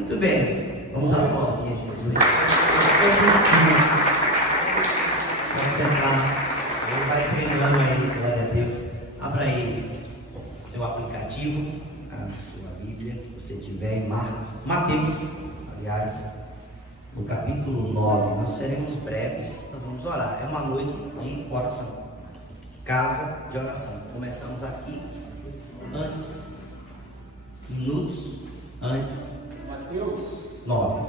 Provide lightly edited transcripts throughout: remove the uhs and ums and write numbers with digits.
Muito bem, vamos aplaudir Jesus. Vamos sentar. Ele vai treinando aí, glória a Deus. Abra aí seu aplicativo, a sua Bíblia, que você tiver em Mateus, aliás, no capítulo 9. Nós seremos breves, nós vamos orar. É uma noite de oração, casa de oração. Começamos aqui minutos antes. Mateus 9.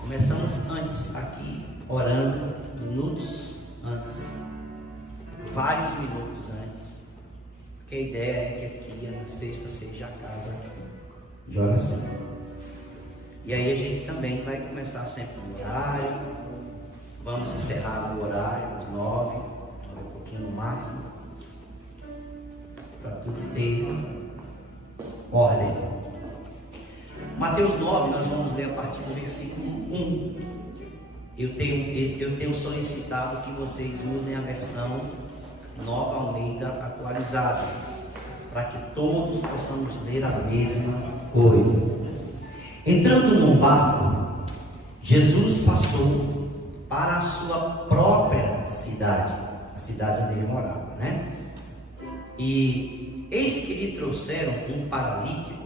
Começamos antes aqui, orando, minutos antes, vários minutos antes, porque a ideia é que aqui na sexta seja a casa de oração. E aí a gente também vai começar sempre no horário, vamos encerrar no horário, às 9, um pouquinho no máximo, para tudo ter ordem. Mateus 9, nós vamos ler a partir do versículo 1. Eu tenho solicitado que vocês usem a versão Nova Almeida atualizada, para que todos possamos ler a mesma coisa. Entrando num barco, Jesus passou para a sua própria cidade, a cidade onde ele morava, né? E eis que lhe trouxeram um paralítico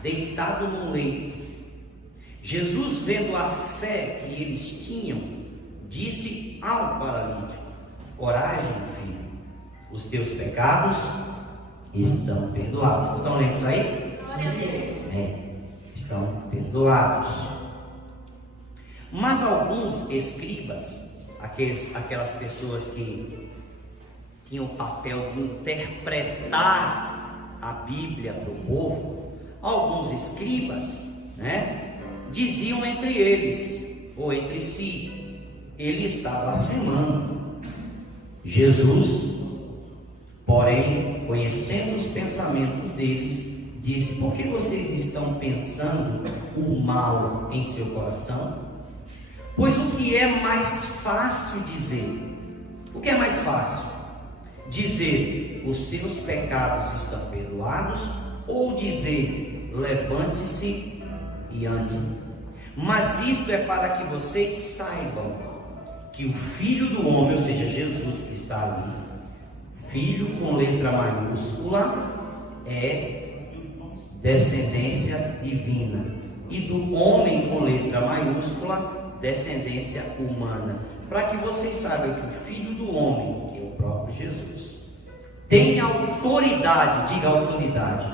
deitado num leito. Jesus, vendo a fé que eles tinham, disse ao paralítico: coragem, filho, os teus pecados estão perdoados. Estão lendo isso aí? Glória a Deus. Estão perdoados. Mas alguns escribas, aquelas pessoas que tinham o papel de interpretar a Bíblia para o povo, alguns escribas, diziam entre eles, ou entre si: ele está blasfemando. Jesus, porém, conhecendo os pensamentos deles, disse: por que vocês estão pensando o mal em seu coração? Pois o que é mais fácil dizer? O que é mais fácil? Dizer: os seus pecados estão perdoados, ou dizer: levante-se e ande? Mas isto é para que vocês saibam que o Filho do Homem, ou seja, Jesus que está ali, Filho com letra maiúscula, é descendência divina, e do homem com letra maiúscula, descendência humana, para que vocês saibam que o Filho do Homem, que é o próprio Jesus, tem autoridade. Diga autoridade.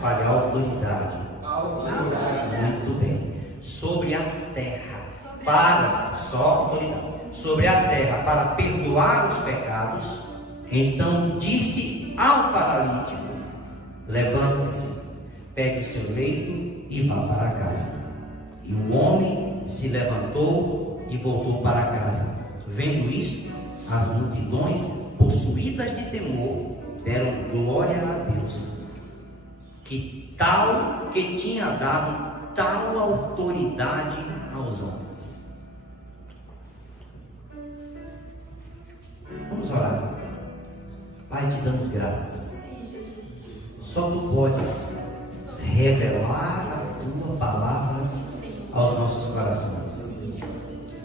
Fale autoridade. Muito bem. Sobre a terra, sobre a terra, para perdoar os pecados. Então disse ao paralítico: levante-se, pegue o seu leito e vá para casa. E o homem se levantou e voltou para casa. Vendo isto, as multidões, possuídas de temor, deram glória a Deus, que tinha dado tal autoridade aos homens. Vamos orar. Pai, te damos graças. Só tu podes revelar a tua palavra aos nossos corações,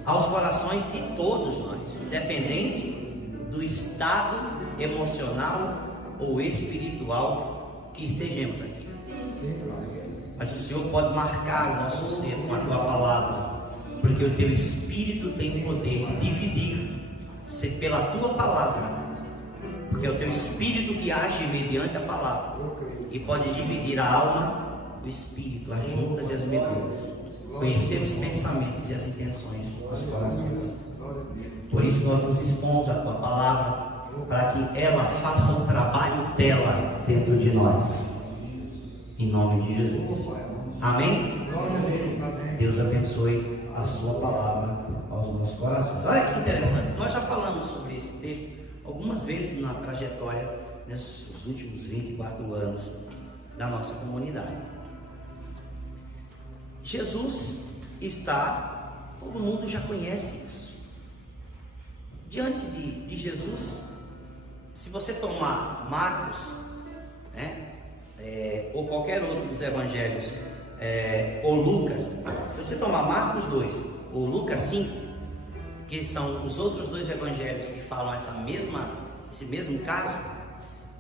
aos corações de todos nós, independente do estado emocional ou espiritual que estejamos aqui. Mas o Senhor pode marcar o nosso ser com a tua palavra, porque o teu Espírito tem poder de dividir pela tua palavra, porque é o teu Espírito que age mediante a palavra e pode dividir a alma do Espírito, as juntas e as medulas, conhecer os pensamentos e as intenções dos corações. Por isso nós nos expomos à tua palavra, para que ela faça o trabalho dela dentro de nós, em nome de Jesus. Amém? Deus abençoe a sua palavra aos nossos corações. Olha que interessante, nós já falamos sobre esse texto algumas vezes na trajetória, nesses últimos 24 anos da nossa comunidade. Jesus está, todo mundo já conhece isso. Diante de Jesus, se você tomar Marcos, ou qualquer outro dos evangelhos ou Lucas, se você tomar Marcos 2 ou Lucas 5, que são os outros dois evangelhos que falam esse mesmo caso,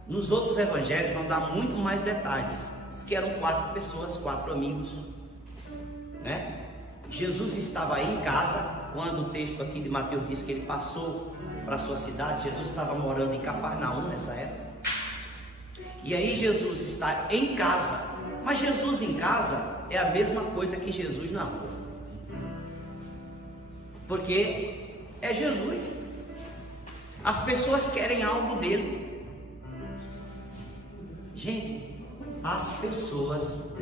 nos outros evangelhos vão dar muito mais detalhes. Diz que eram 4 pessoas, 4 amigos, né? Jesus estava aí em casa, quando o texto aqui de Mateus diz que ele passou para a sua cidade. Jesus estava morando em Cafarnaum nessa época, e aí Jesus está em casa, mas Jesus em casa é a mesma coisa que Jesus na rua, porque é Jesus. As pessoas querem algo dele. Gente, as pessoas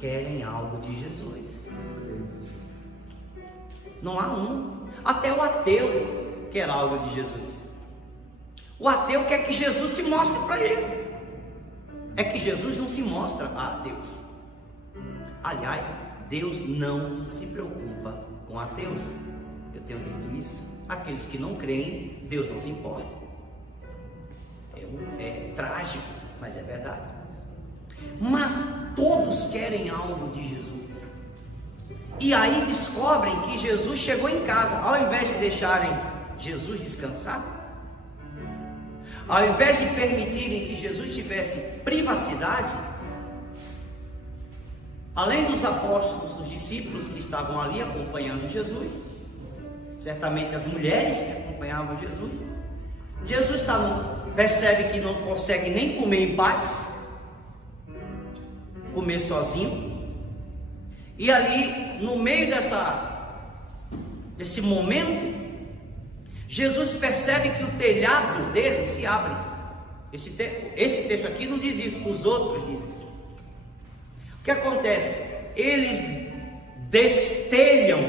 querem algo de Jesus. Não há um. Até o ateu quer algo de Jesus. O ateu quer que Jesus se mostre para ele. É que Jesus não se mostra a Deus. Aliás, Deus não se preocupa com ateus. Eu tenho dito isso. Aqueles que não creem, Deus não se importa. É trágico, mas é verdade. Mas todos querem algo de Jesus. E aí descobrem que Jesus chegou em casa. Ao invés de deixarem Jesus descansar, ao invés de permitirem que Jesus tivesse privacidade, além dos apóstolos, dos discípulos que estavam ali acompanhando Jesus, certamente as mulheres que acompanhavam Jesus, Jesus percebe que não consegue nem comer em paz, comer sozinho. E ali, no meio desse momento, Jesus percebe que o telhado dele se abre. Esse texto aqui não diz isso, os outros dizem. O que acontece? Eles destelham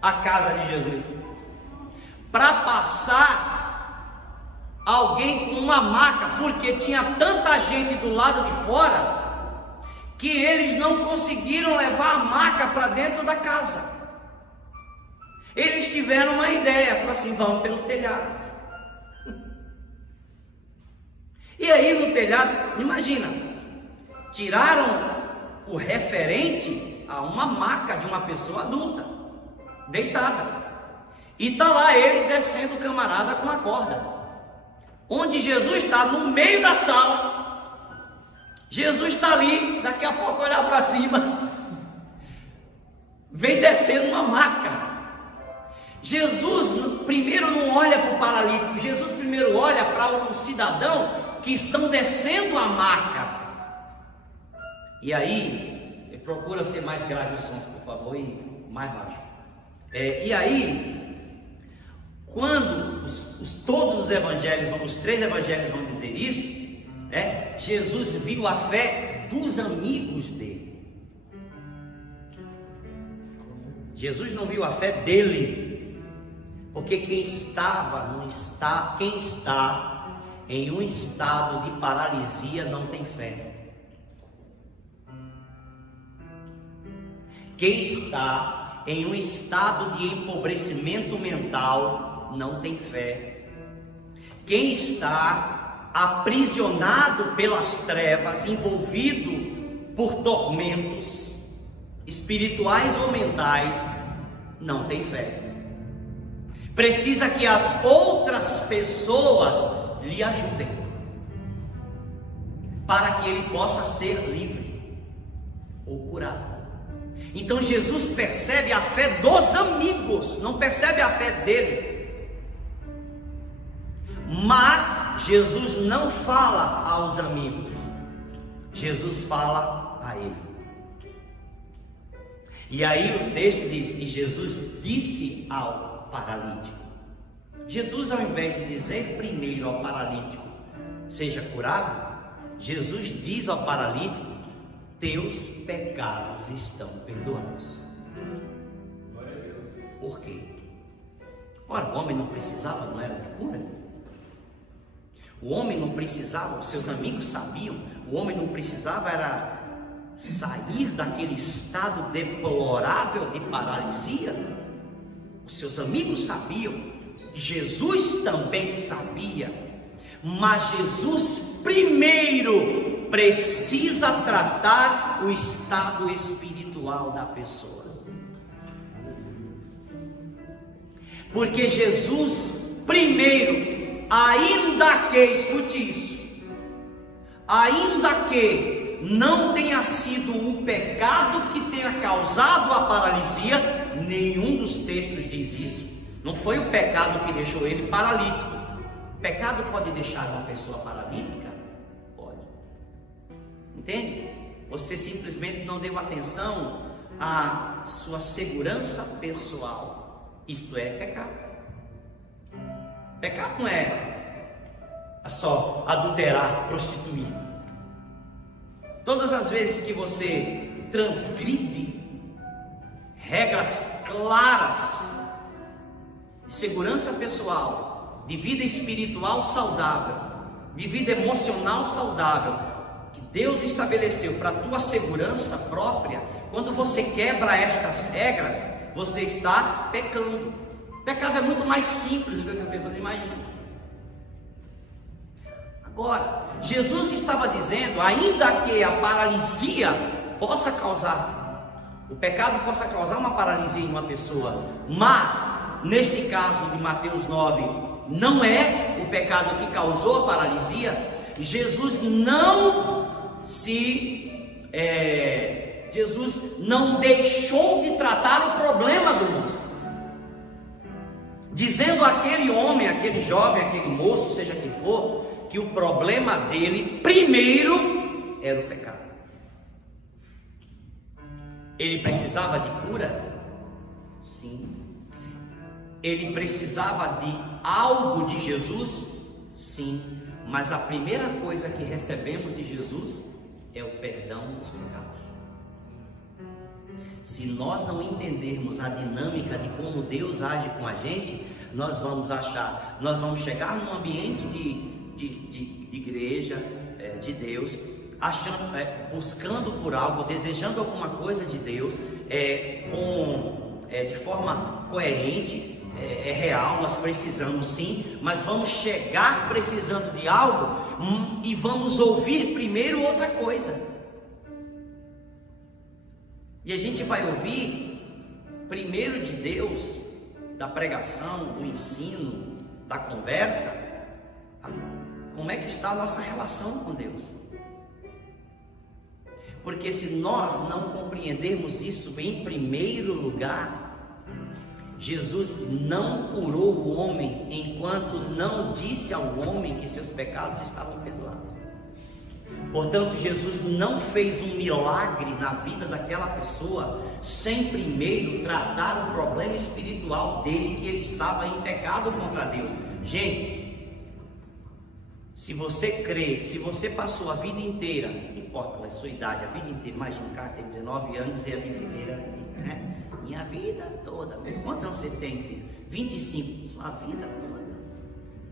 a casa de Jesus para passar alguém com uma maca, porque tinha tanta gente do lado de fora que eles não conseguiram levar a maca para dentro da casa. Eles tiveram uma ideia, falaram assim: vamos pelo telhado. E aí no telhado, imagina, tiraram o referente a uma maca de uma pessoa adulta, deitada, e está lá eles descendo o camarada com a corda, onde Jesus está no meio da sala. Jesus está ali, daqui a pouco olhar para cima, vem descendo uma maca. Jesus primeiro não olha para o paralítico, Jesus primeiro olha para os cidadãos que estão descendo a maca. E aí, procura ser mais grave os sons, por favor, e mais baixo. E aí, quando todos os evangelhos, os 3 evangelhos vão dizer isso, Jesus viu a fé dos amigos dele. Jesus não viu a fé dele, porque quem está em um estado de paralisia não tem fé. Quem está em um estado de empobrecimento mental não tem fé. Quem está aprisionado pelas trevas, envolvido por tormentos espirituais ou mentais, não tem fé. Precisa que as outras pessoas lhe ajudem, para que ele possa ser livre ou curado. Então Jesus percebe a fé dos amigos, não percebe a fé dele. Mas Jesus não fala aos amigos, Jesus fala a ele. E aí o texto diz: e Jesus disse ao paralítico. Jesus, ao invés de dizer primeiro ao paralítico: seja curado, Jesus diz ao paralítico: teus pecados estão perdoados. Por quê? Ora, o homem não precisava, não era de cura? O homem não precisava, os seus amigos sabiam, o homem não precisava era sair daquele estado deplorável de paralisia. Os seus amigos sabiam, Jesus também sabia, mas Jesus primeiro precisa tratar o estado espiritual da pessoa. Porque Jesus, primeiro, ainda que, escute isso, ainda que não tenha sido o pecado que tenha causado a paralisia, nenhum dos textos diz isso. Não foi o pecado que deixou ele paralítico. O pecado pode deixar uma pessoa paralítica? Pode. Entende? Você simplesmente não deu atenção à sua segurança pessoal. Isto é pecado. Pecado não é só adulterar, prostituir. Todas as vezes que você transgride regras claras de segurança pessoal, de vida espiritual saudável, de vida emocional saudável, que Deus estabeleceu para a tua segurança própria, quando você quebra estas regras, você está pecando. Pecado é muito mais simples do que as pessoas imaginam. Agora, Jesus estava dizendo, ainda que a paralisia possa causar, o pecado possa causar uma paralisia em uma pessoa, mas, neste caso de Mateus 9, não é o pecado que causou a paralisia. Jesus não deixou de tratar o problema do moço, dizendo àquele homem, aquele jovem, aquele moço, seja quem for, que o problema dele primeiro era o pecado. Ele precisava de cura? Sim. Ele precisava de algo de Jesus? Sim. Mas a primeira coisa que recebemos de Jesus é o perdão dos pecados. Se nós não entendermos a dinâmica de como Deus age com a gente, nós vamos chegar num ambiente de igreja, de Deus, buscando por algo, desejando alguma coisa de Deus, de forma coerente, real, nós precisamos sim, mas vamos chegar precisando de algo e vamos ouvir primeiro outra coisa. E a gente vai ouvir primeiro de Deus, da pregação, do ensino, da conversa, como é que está a nossa relação com Deus. Porque se nós não compreendermos isso em primeiro lugar, Jesus não curou o homem enquanto não disse ao homem que seus pecados estavam perdoados. Portanto, Jesus não fez um milagre na vida daquela pessoa sem primeiro tratar o problema espiritual dele, que ele estava em pecado contra Deus. Gente, se você crê, se você passou a vida inteira, não importa a sua idade, a vida inteira, imagina um cara que tem 19 anos e a vida inteira, né? Minha vida toda. Quantos anos você tem, filho? 25. Sua vida toda.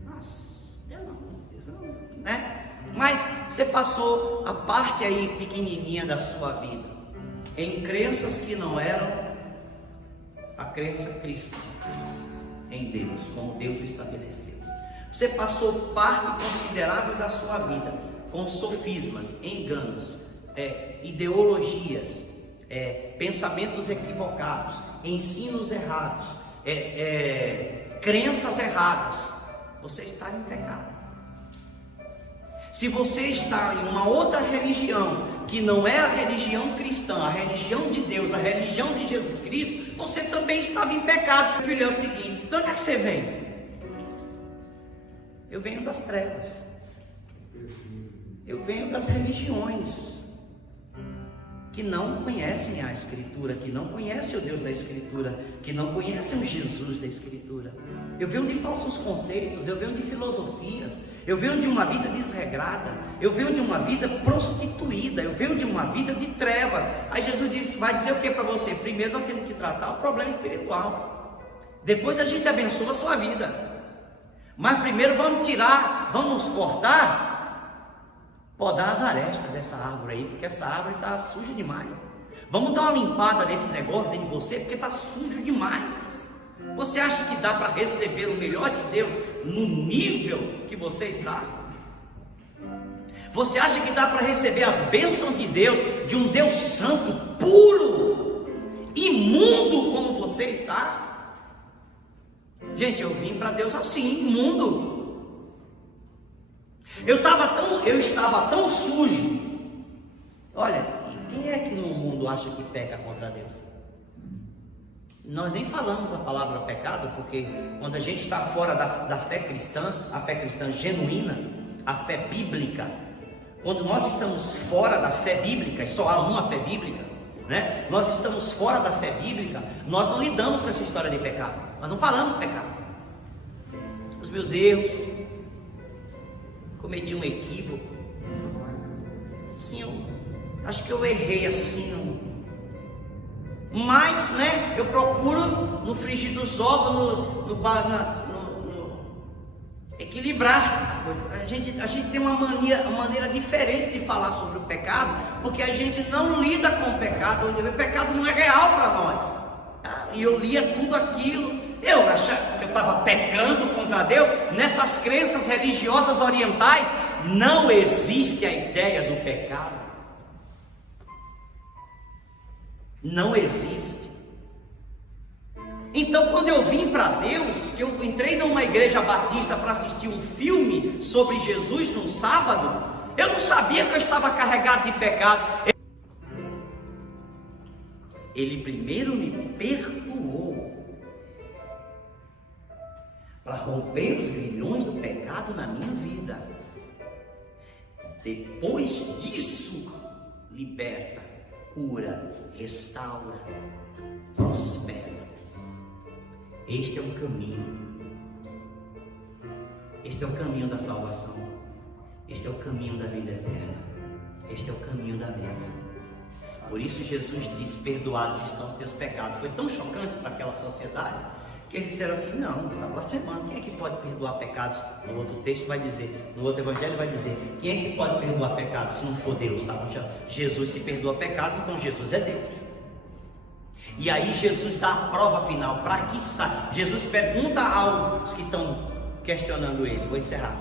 Nossa, pelo amor de Deus, não, né? Mas você passou a parte aí pequenininha da sua vida em crenças que não eram a crença cristã em Deus, como Deus estabeleceu. Você passou parte considerável da sua vida com sofismas, enganos, ideologias, pensamentos equivocados, ensinos errados, crenças erradas. Você está em pecado. Se você está em uma outra religião que não é a religião cristã, a religião de Deus, a religião de Jesus Cristo, você também estava em pecado. Meu filho, é o seguinte: de onde é que você vem? Eu venho das trevas. Eu venho das religiões que não conhecem a Escritura, que não conhecem o Deus da Escritura, que não conhecem o Jesus da Escritura. Eu venho de falsos conceitos, eu venho de filosofias, eu venho de uma vida desregrada, eu venho de uma vida prostituída, eu venho de uma vida de trevas. Aí Jesus vai dizer o que para você? Primeiro nós temos que tratar o problema espiritual, depois a gente abençoa a sua vida, mas primeiro vamos cortar, podar as arestas dessa árvore aí, porque essa árvore está suja demais. Vamos dar uma limpada nesse negócio dentro de você, porque está sujo demais. Você acha que dá para receber o melhor de Deus no nível que você está? Você acha que dá para receber as bênçãos de Deus, de um Deus santo, puro, imundo como você está? Gente, eu vim para Deus assim, imundo. Eu estava tão sujo. Olha, quem é que no mundo acha que peca contra Deus? Nós nem falamos a palavra pecado, porque quando a gente está fora da fé cristã, a fé cristã genuína, a fé bíblica, quando nós estamos fora da fé bíblica, e só há uma fé bíblica, né? Nós estamos fora da fé bíblica, nós não lidamos com essa história de pecado, nós não falamos de pecado. Os meus erros, cometi um equívoco, sim, eu acho que eu errei assim, mas, né, eu procuro no frigir dos ovos, no equilibrar a coisa. A gente tem uma maneira diferente de falar sobre o pecado, porque a gente não lida com o pecado. O pecado não é real para nós, tá? E eu lia tudo aquilo, eu achava que eu estava pecando contra Deus. Nessas crenças religiosas orientais não existe a ideia do pecado. Não existe. Então, quando eu vim para Deus, que eu entrei numa igreja batista para assistir um filme sobre Jesus num sábado, eu não sabia que eu estava carregado de pecado. Ele primeiro me perdoou para romper os grilhões do pecado na minha vida. Depois disso, liberta, cura, restaura, prospera. Este é o caminho. Este é o caminho da salvação. Este é o caminho da vida eterna. Este é o caminho da bênção. Por isso Jesus disse: perdoados estão os teus pecados. Foi tão chocante para aquela sociedade que eles disseram assim: não, você está blasfemando. Quem é que pode perdoar pecados? No outro texto vai dizer, no outro evangelho vai dizer: quem é que pode perdoar pecados se não for Deus? Tá? Jesus se perdoa pecados, então Jesus é Deus. E aí Jesus dá a prova final, para que saia. Jesus pergunta aos que estão questionando ele, vou encerrar: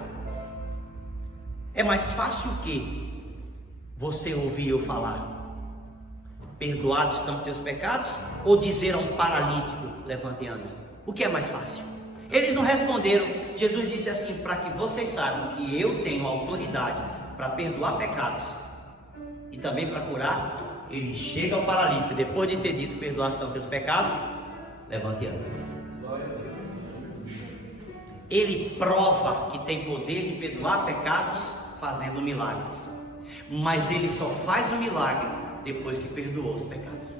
é mais fácil o que você ouvir eu falar? Perdoados estão os teus pecados? Ou dizer a um paralítico: levante e anda? O que é mais fácil? Eles não responderam. Jesus disse assim: para que vocês saibam que eu tenho autoridade para perdoar pecados e também para curar. Ele chega ao paralítico, depois de ter dito: perdoados estão os teus pecados, levante e anda. Ele prova que tem poder de perdoar pecados fazendo milagres, mas ele só faz o milagre depois que perdoou os pecados.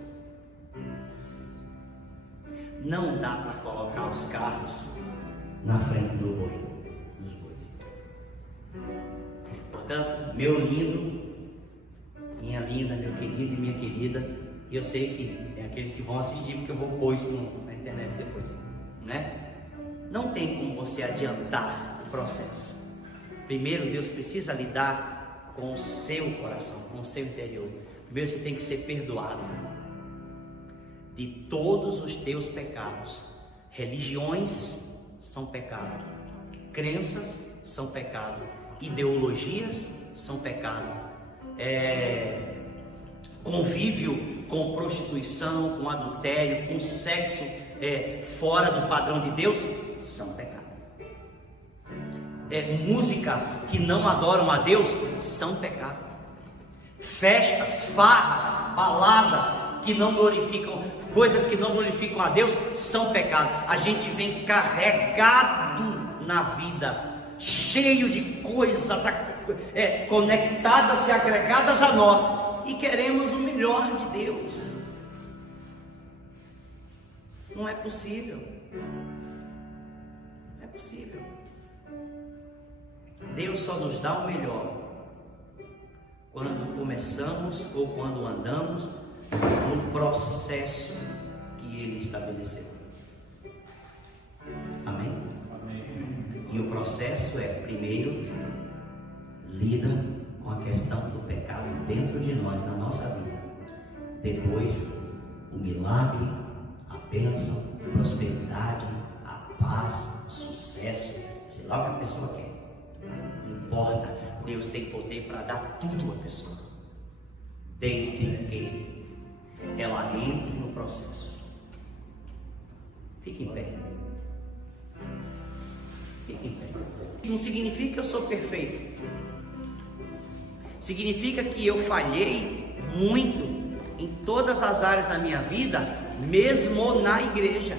Não dá para colocar os carros na frente dos bois. Portanto, meu lindo, minha linda, meu querido e minha querida, eu sei que é aqueles que vão assistir, porque eu vou pôr isso na internet depois, né? Não tem como você adiantar o processo. Primeiro, Deus precisa lidar com o seu coração, com o seu interior. Primeiro, você tem que ser perdoado de todos os teus pecados. Religiões são pecado, crenças são pecado, ideologias são pecado, convívio com prostituição, com adultério, com sexo fora do padrão de Deus são pecado. Músicas que não adoram a Deus são pecado. Festas, farras, baladas que não glorificam, coisas que não glorificam a Deus são pecado. A gente vem carregado na vida, cheio de coisas conectadas e agregadas a nós, e queremos o melhor de Deus. Não é possível. Não é possível. Deus só nos dá o melhor quando começamos ou quando andamos no processo que Ele estabeleceu. Amém? Amém. E o processo é: primeiro, lida com a questão do pecado dentro de nós, na nossa vida. Depois, o milagre, a bênção, a prosperidade, a paz, sucesso, sei lá o que a pessoa quer. Não importa. Deus tem poder para dar tudo à pessoa, desde que ela entre no processo. Fique em pé. Fique em pé. Não significa que eu sou perfeito. Significa que eu falhei muito em todas as áreas da minha vida, mesmo na igreja.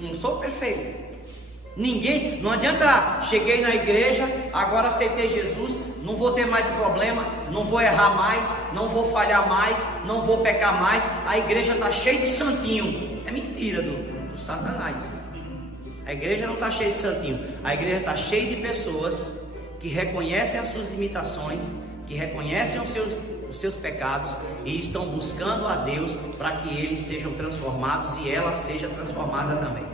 Não sou perfeito. Ninguém, não adianta, cheguei na igreja, agora aceitei Jesus, não vou ter mais problema, não vou errar mais, não vou falhar mais, não vou pecar mais, a igreja está cheia de santinho. É mentira do Satanás. A igreja não está cheia de santinho, a igreja está cheia de pessoas que reconhecem as suas limitações, que reconhecem os seus pecados e estão buscando a Deus para que eles sejam transformados e ela seja transformada também.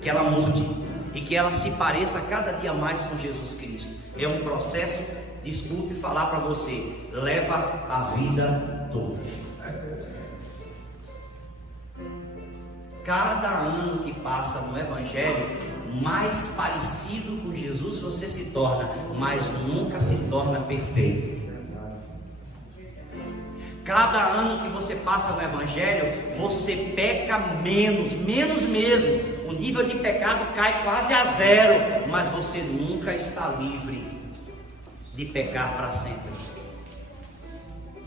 Que ela mude e que ela se pareça cada dia mais com Jesus Cristo. É um processo, desculpe falar para você, leva a vida toda. Cada ano que passa no Evangelho, mais parecido com Jesus você se torna, mas nunca se torna perfeito. Cada ano que você passa no Evangelho, você peca menos mesmo. O nível de pecado cai quase a zero, mas você nunca está livre de pecar para sempre.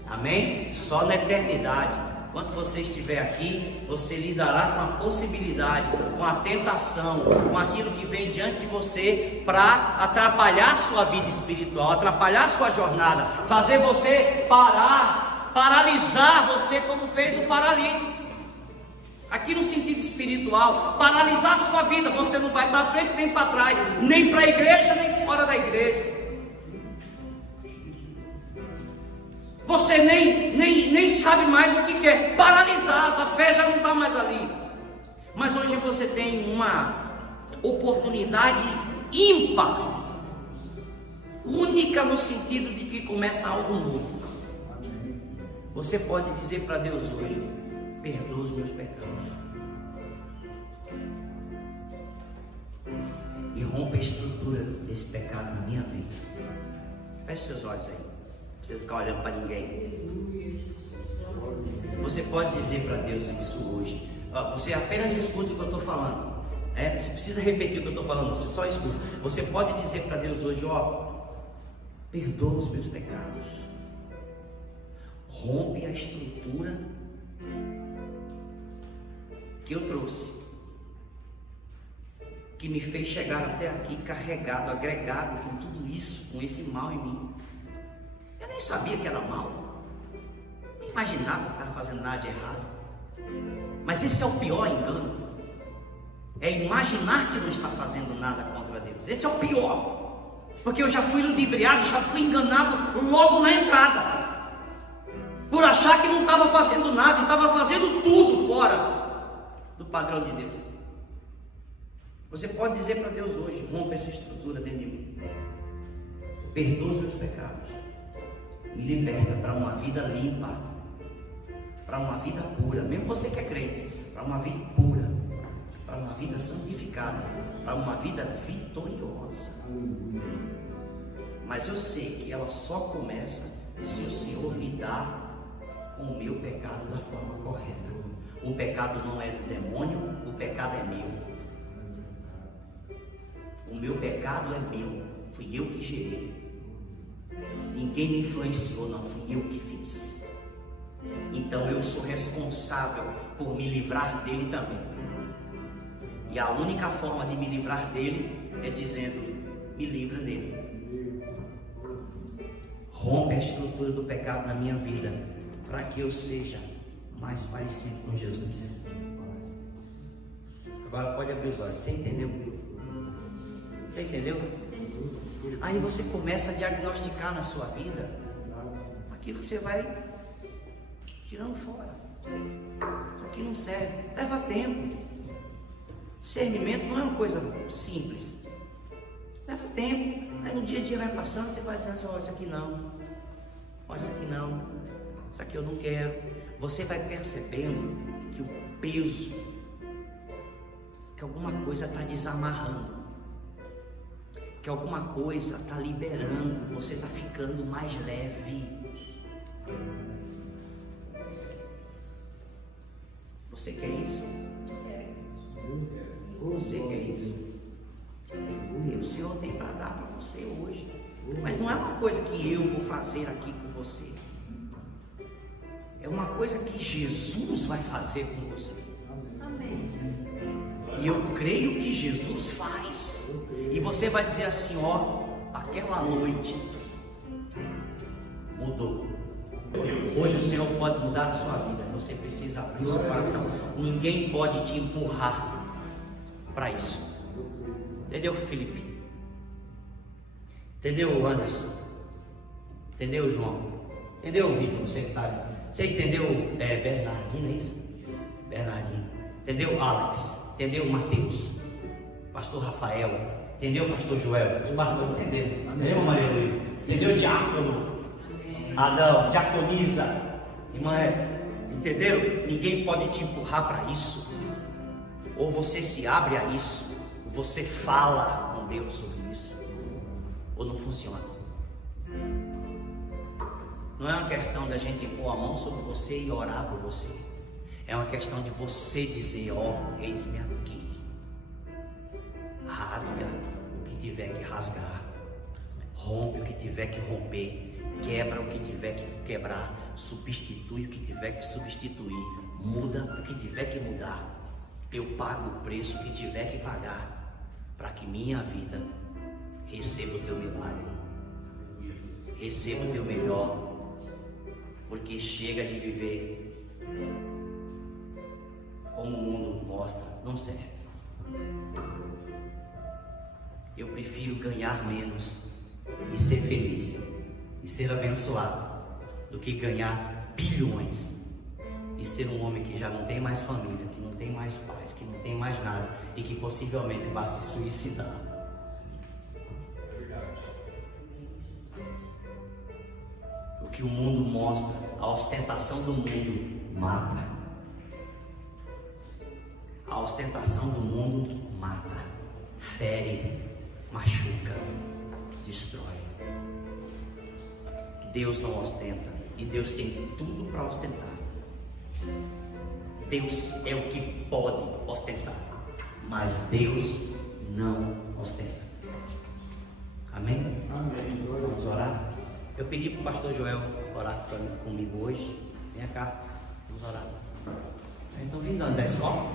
Amém? Só na eternidade. Enquanto você estiver aqui, você lidará com a possibilidade, com a tentação, com aquilo que vem diante de você para atrapalhar sua vida espiritual, atrapalhar sua jornada, fazer você parar, paralisar você como fez o paralítico. Aqui no sentido espiritual, paralisar sua vida, você não vai para frente nem para trás, nem para a igreja, nem fora da igreja. Você nem sabe mais o que quer, paralisado, a fé já não está mais ali. Mas hoje você tem uma oportunidade ímpar, única no sentido de que começa algo novo. Você pode dizer para Deus hoje: perdoa os meus pecados e rompa a estrutura desse pecado na minha vida. Feche seus olhos aí, não precisa ficar olhando para ninguém. Você pode dizer para Deus isso hoje. Você apenas escuta o que eu estou falando. Você precisa repetir o que eu estou falando, você só escuta. Você pode dizer para Deus hoje: perdoa os meus pecados, rompe a estrutura que eu trouxe, que me fez chegar até aqui carregado, agregado com tudo isso, com esse mal em mim. Eu nem sabia que era mal, nem imaginava que estava fazendo nada de errado. Mas esse é o pior engano, é imaginar que não está fazendo nada contra Deus. Esse é o pior, porque eu já fui ludibriado, já fui enganado logo na entrada, por achar que não estava fazendo nada, e estava fazendo tudo fora do padrão de Deus. Você pode dizer para Deus hoje: rompa essa estrutura dentro de mim, perdoa os meus pecados, me liberta para uma vida limpa, para uma vida pura, mesmo você que é crente, para uma vida pura, para uma vida santificada, para uma vida vitoriosa. Mas eu sei que ela só começa se o Senhor me dá com o meu pecado da forma correta. O pecado não é do demônio, o pecado é meu. O meu pecado é meu, fui eu que gerei. Ninguém me influenciou, não, fui eu que fiz. Então eu sou responsável por me livrar dele também. E a única forma de me livrar dele é dizendo: me livra dele. Rompe a estrutura do pecado na minha vida, para que eu seja mais parecido com Jesus. Agora pode abrir os olhos. Você entendeu? Você entendeu? Aí você começa a diagnosticar na sua vida aquilo que você vai tirando fora. Isso aqui não serve, leva tempo. Discernimento não é uma coisa simples, leva tempo. Aí no dia a dia vai passando, você vai dizendo: isso aqui não, isso aqui não, isso aqui eu não quero. Você vai percebendo que o peso, que alguma coisa está desamarrando. que alguma coisa está liberando, você está ficando mais leve. Você quer isso? Você quer isso? E o Senhor tem para dar para você hoje. Mas não é uma coisa que eu vou fazer aqui com você. É uma coisa que Jesus vai fazer com você. E eu creio que Jesus faz. E você vai dizer assim, ó, aquela noite mudou. Hoje o Senhor pode mudar a sua vida. Você precisa abrir o seu coração. Ninguém pode te empurrar para isso. Entendeu, Felipe? Entendeu, Anderson? Entendeu, João? Entendeu, Vitor? Você que está ali. Você entendeu, Bernardino, é isso? Bernardino. Entendeu, Alex? Entendeu, Mateus? Pastor Rafael? Entendeu, Pastor Joel? Os pastores entenderam. Entendeu, Maria Luísa? Entendeu, Diácono? Adão, Diaconisa? Irmã, entendeu? Ninguém pode te empurrar para isso. Ou você se abre a isso, ou você fala com Deus sobre isso, ou não funciona. Não é uma questão da gente pôr a mão sobre você e orar por você. É uma questão de você dizer, ó, eis-me aqui. Rasga o que tiver que rasgar. Rompe o que tiver que romper. Quebra o que tiver que quebrar. Substitui o que tiver que substituir. Muda o que tiver que mudar. Eu pago o preço que tiver que pagar, para que minha vida receba o teu milagre. Receba o teu melhor. Porque chega de viver como o mundo mostra, não serve. Eu prefiro ganhar menos e ser feliz e ser abençoado do que ganhar bilhões e ser um homem que já não tem mais família, que não tem mais paz, que não tem mais nada e que possivelmente vai se suicidar. O que o mundo mostra, a ostentação do mundo mata. A ostentação do mundo mata, fere, machuca, destrói. Deus não ostenta e Deus tem tudo para ostentar. Deus é o que pode ostentar, mas Deus não ostenta. Amém? Amém. Vamos orar? Eu pedi para o pastor Joel orar comigo hoje. Vem cá, vamos orar. Estão vindo da escola?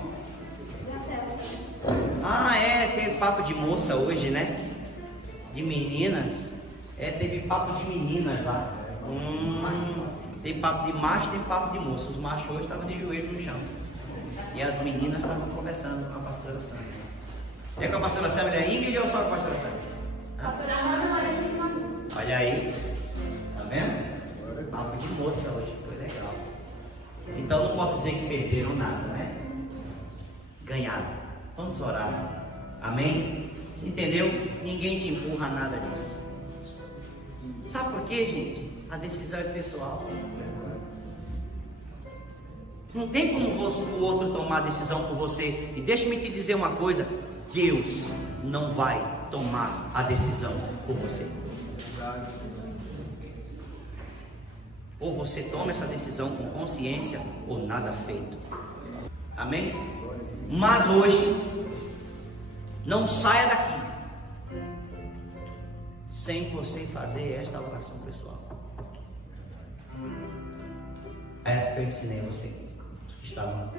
Ah, teve papo de moça hoje, né? De meninas. Teve papo de meninas lá. Tem papo de macho, tem papo de moça. Os machos hoje estavam de joelho no chão. E as meninas estavam conversando com a pastora Sandra. É com a pastora Sandra e a Ingrid ou só com a pastora Sandra? Olha aí. Tá vendo? Papo de moça hoje. Foi legal. Então não posso dizer que perderam nada, né? Ganharam. Vamos orar. Amém? Você entendeu? Ninguém te empurra nada disso. Sabe por quê, gente? A decisão é pessoal. Não tem como o outro tomar a decisão por você. E deixa-me te dizer uma coisa: Deus não vai tomar a decisão por você. Ou você toma essa decisão com consciência, ou nada feito. Amém? Mas hoje, não saia daqui sem você fazer esta oração pessoal. É essa que eu ensinei a você, os que estavam.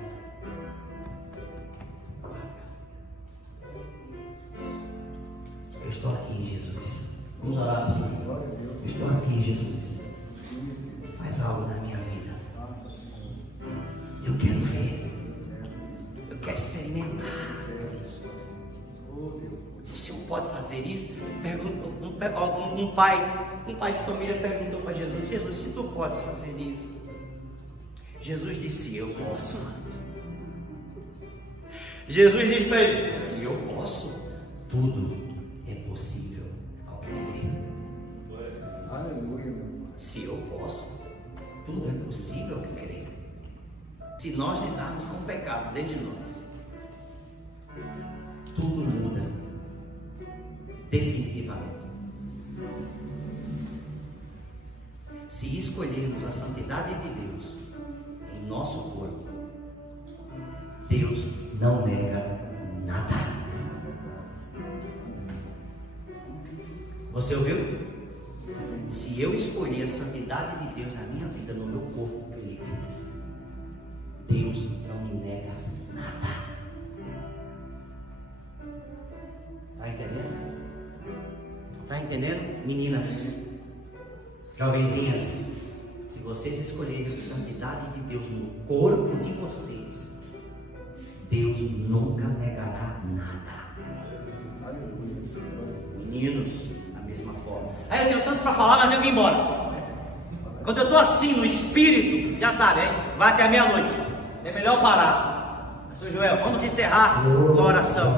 Eu estou aqui, Jesus. Vamos orar, filho. Eu estou aqui, Jesus. Faz algo na minha vida. Eu quero ver. Eu quero experimentar. O Senhor pode fazer isso? Um pai de família perguntou para Jesus: Jesus, se tu podes fazer isso? Jesus disse: eu posso. Jesus disse para ele: se eu posso, tudo é possível ao que crer. Aleluia. Se eu posso, tudo é possível ao que crer. Se nós lidarmos com o pecado dentro de nós, tudo muda definitivamente. se escolhermos a santidade de Deus em nosso corpo, Deus não nega nada. Você ouviu? Se eu escolher a santidade de Deus na minha vida, no meu corpo, Felipe, Deus não me nega nada. Está entendendo? Está entendendo? Meninas, jovenzinhas, se vocês escolherem a santidade de Deus no corpo de vocês, Deus nunca negará nada. Meninos, da mesma forma. Aí eu tenho tanto para falar, mas tenho que ir embora. Quando eu estou assim no espírito, já sabe, hein? Vai até a meia-noite. É melhor parar. Pastor Joel, vamos encerrar com a oração.